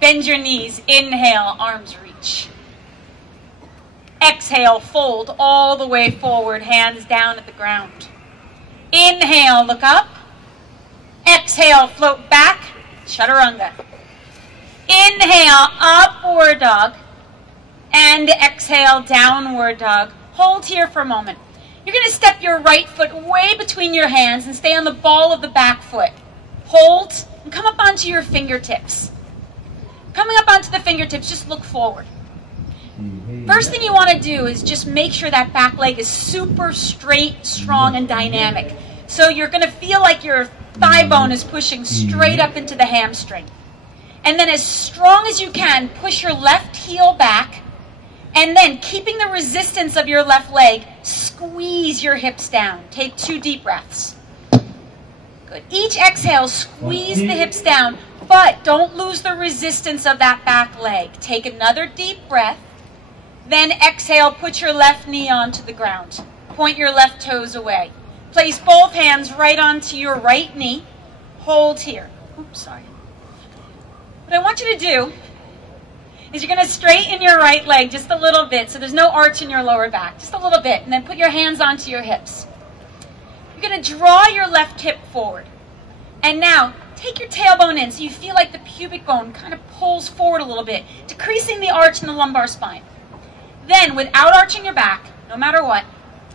Bend your knees. Inhale, arms reach. Exhale, fold all the way forward, hands down at the ground. Inhale, look up. Exhale, float back, chaturanga. Inhale, upward dog. And exhale, downward dog. Hold here for a moment. You're going to step your right foot way between your hands and stay on the ball of the back foot. Hold and come up onto your fingertips. Coming up onto the fingertips, just look forward. First thing you want to do is just make sure that back leg is super straight, strong, and dynamic. So you're going to feel like your thigh bone is pushing straight up into the hamstring. And then as strong as you can, push your left heel back. And then, keeping the resistance of your left leg, squeeze your hips down. Take 2 deep breaths. Good. Each exhale, squeeze the hips down, but don't lose the resistance of that back leg. Take another deep breath. Then exhale, put your left knee onto the ground. Point your left toes away. Place both hands right onto your right knee. Hold here. Oops, sorry. What I want you to do is you're going to straighten your right leg just a little bit so there's no arch in your lower back. Just a little bit. And then put your hands onto your hips. You're going to draw your left hip forward. And now, take your tailbone in so you feel like the pubic bone kind of pulls forward a little bit, decreasing the arch in the lumbar spine. Then, without arching your back, no matter what,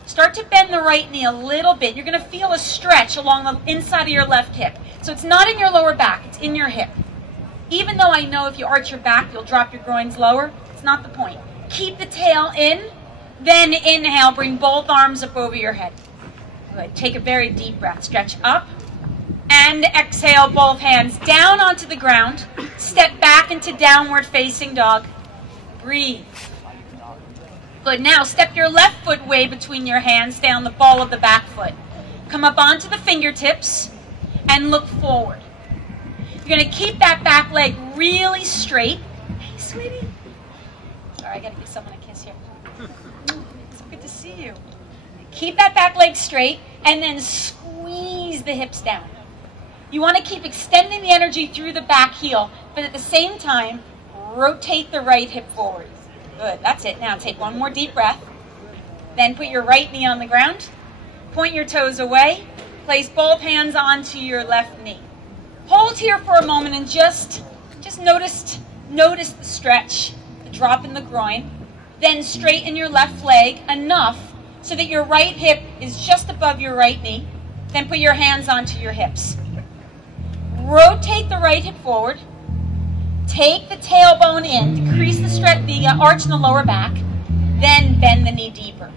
start to bend the right knee a little bit. You're going to feel a stretch along the inside of your left hip. So it's not in your lower back, it's in your hip. Even though I know if you arch your back, you'll drop your groins lower, it's not the point. Keep the tail in, then inhale, bring both arms up over your head. Good. Take a very deep breath. Stretch up, and exhale, both hands down onto the ground. Step back into downward facing dog. Breathe. Good. Now, step your left foot way between your hands, stay on the ball of the back foot. Come up onto the fingertips, and look forward. You're going to keep that back leg really straight. Hey, sweetie. Sorry, I got to give someone a kiss here. It's good to see you. Keep that back leg straight, and then squeeze the hips down. You want to keep extending the energy through the back heel, but at the same time, rotate the right hip forward. Good, that's it. Now take one more deep breath. Then put your right knee on the ground. Point your toes away. Place both hands onto your left knee. Hold here for a moment and just notice the stretch, the drop in the groin. Then straighten your left leg enough so that your right hip is just above your right knee. Then put your hands onto your hips. Rotate the right hip forward. Take the tailbone in, decrease the arch in the lower back. Then bend the knee deeper.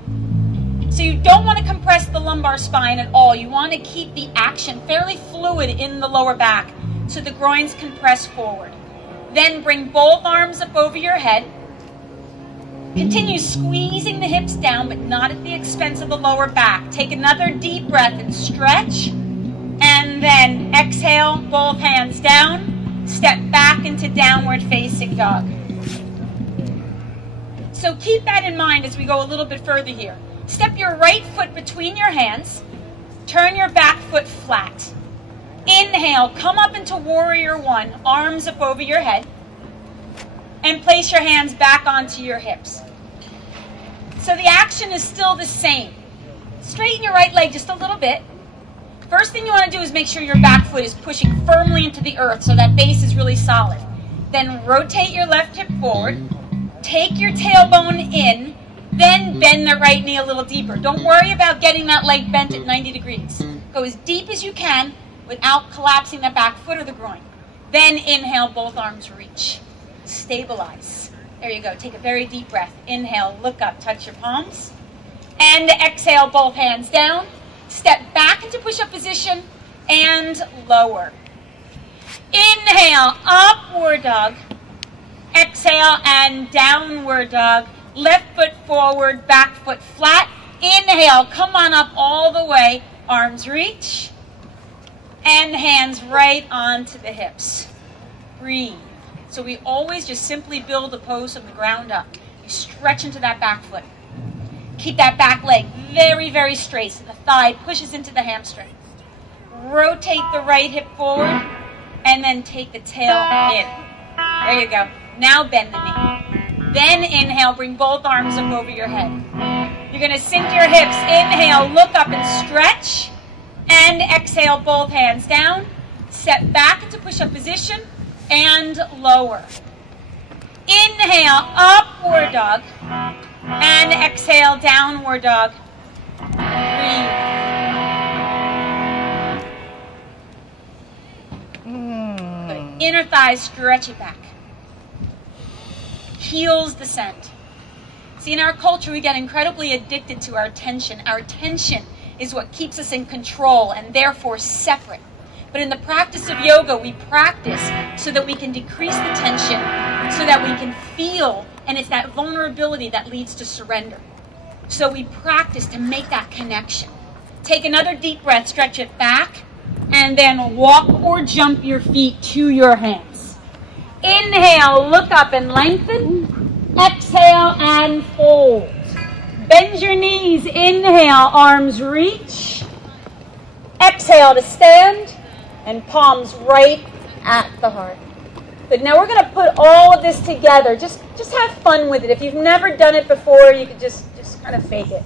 So you don't want to compress the lumbar spine at all. You want to keep the action fairly fluid in the lower back so the groins can press forward. Then bring both arms up over your head. Continue squeezing the hips down, but not at the expense of the lower back. Take another deep breath and stretch. And then exhale, both hands down. Step back into downward facing dog. So keep that in mind as we go a little bit further here. Step your right foot between your hands. Turn your back foot flat. Inhale, come up into warrior one, arms up over your head. And place your hands back onto your hips. So the action is still the same. Straighten your right leg just a little bit. First thing you want to do is make sure your back foot is pushing firmly into the earth so that base is really solid. Then rotate your left hip forward. Take your tailbone in. Then bend the right knee a little deeper. Don't worry about getting that leg bent at 90 degrees. Go as deep as you can without collapsing the back foot or the groin. Then inhale, both arms reach. Stabilize. There you go. Take a very deep breath. Inhale, look up, touch your palms. And exhale, both hands down. Step back into push-up position and lower. Inhale, upward dog. Exhale and downward dog. Left foot forward, back foot flat. Inhale, come on up all the way. Arms reach. And hands right onto the hips. Breathe. So we always just simply build a pose from the ground up. You stretch into that back foot. Keep that back leg very, very straight so the thigh pushes into the hamstring. Rotate the right hip forward and then take the tail in. There you go. Now bend the knee. Then inhale, bring both arms up over your head. You're going to sink your hips. Inhale, look up and stretch. And exhale, both hands down. Step back into push-up position and lower. Inhale, upward dog. And exhale, downward dog. Breathe. Good. Inner thighs, stretch it back. Heels descend. See, in our culture, we get incredibly addicted to our tension. Our tension is what keeps us in control and therefore separate. But in the practice of yoga, we practice so that we can decrease the tension, so that we can feel, and it's that vulnerability that leads to surrender. So we practice to make that connection. Take another deep breath, stretch it back, and then walk or jump your feet to your hands. Inhale, look up and lengthen. Exhale and fold. Bend your knees. Inhale, arms reach. Exhale to stand. And palms right at the heart. Good. Now we're going to put all of this together. Just have fun with it. If you've never done it before, you could just kind of fake it.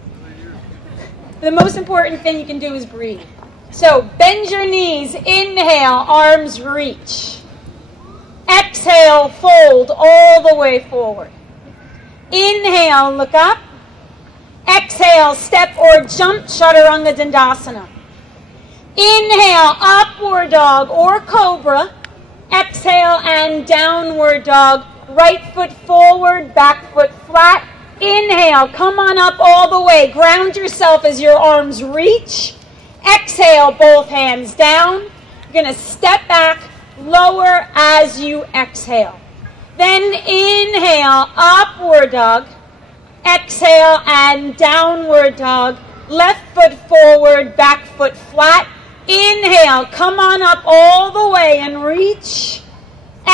The most important thing you can do is breathe. So bend your knees. Inhale, arms reach. Exhale, fold all the way forward. Inhale, look up. Exhale, step or jump, Chaturanga Dandasana. Inhale, upward dog or cobra. Exhale and downward dog. Right foot forward, back foot flat. Inhale, come on up all the way. Ground yourself as your arms reach. Exhale, both hands down. You're going to step back, lower as you exhale. Then inhale, upward dog. Exhale and downward dog. Left foot forward, back foot flat. Inhale, come on up all the way and reach.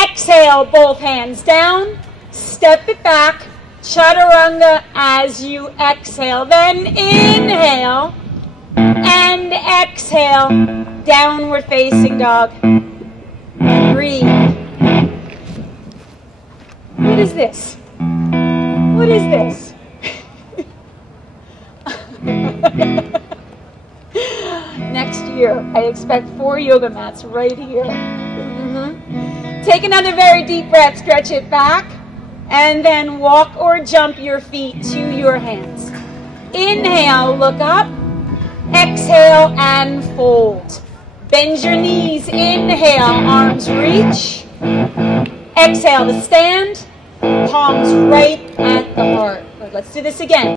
Exhale, both hands down. Step it back. Chaturanga as you exhale. Then inhale and exhale. Downward facing dog. Breathe. What is this? What is this? Next year, I expect 4 yoga mats right here. Take another very deep breath, stretch it back, and then walk or jump your feet to your hands. Inhale, look up. Exhale and fold. Bend your knees. Inhale, arms reach. Exhale to stand. Palms right at the heart. Good. Let's do this again.